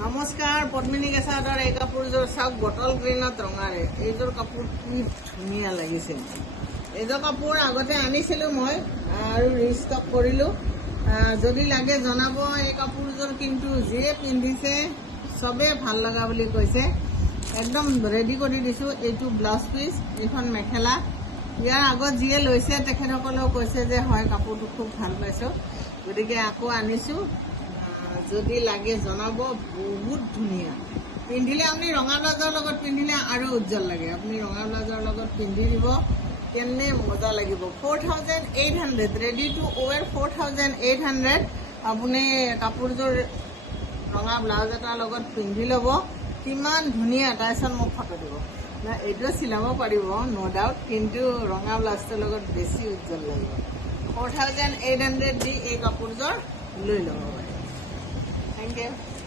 নমস্কাৰ পদ্মিনী কেঁচাদৰ এই কাপোৰযোৰ চাওক বটল গ্ৰীণত ৰঙাৰে এইযোৰ কাপোৰ কি ধুনীয়া লাগিছে এইযোৰ কাপোৰ আগতে আনিছিলোঁ মই আৰু ৰিষ্টক কৰিলোঁ যদি লাগে জনাব এই কাপোৰযোৰ কিন্তু যিয়ে পিন্ধিছে চবে ভাল লগা বুলি কৈছে একদম ৰেডি কৰি দিছোঁ এইটো ব্লাউজ পিচ এইখন মেখেলা ইয়াৰ আগত যিয়ে লৈছে তেখেতসকলেও কৈছে যে হয় কাপোৰটো খুব ভাল পাইছোঁ গতিকে আকৌ আনিছোঁ যদি লাগে জনাব বহুত ধুনীয়া পিন্ধিলে আপুনি ৰঙা ব্লাউজৰ লগত পিন্ধিলে আৰু উজ্জ্বল লাগে আপুনি ৰঙা ব্লাউজৰ লগত পিন্ধি দিব কেনে মজা লাগিব 4800 ৰেডি টু ওৱেৰ 4800 আপুনি কাপোৰযোৰ ৰঙা ব্লাউজ এটাৰ লগত পিন্ধি ল'ব কিমান ধুনীয়া তাৰপিছত মোক ফটো দিব না এইটো চিলাব পাৰিব নো ডাউট কিন্তু ৰঙা ব্লাউজটোৰ লগত বেছি উজ্জ্বল লাগিব 4800 দি এই কাপোৰযোৰ লৈ ল'ব পাৰে Thank you.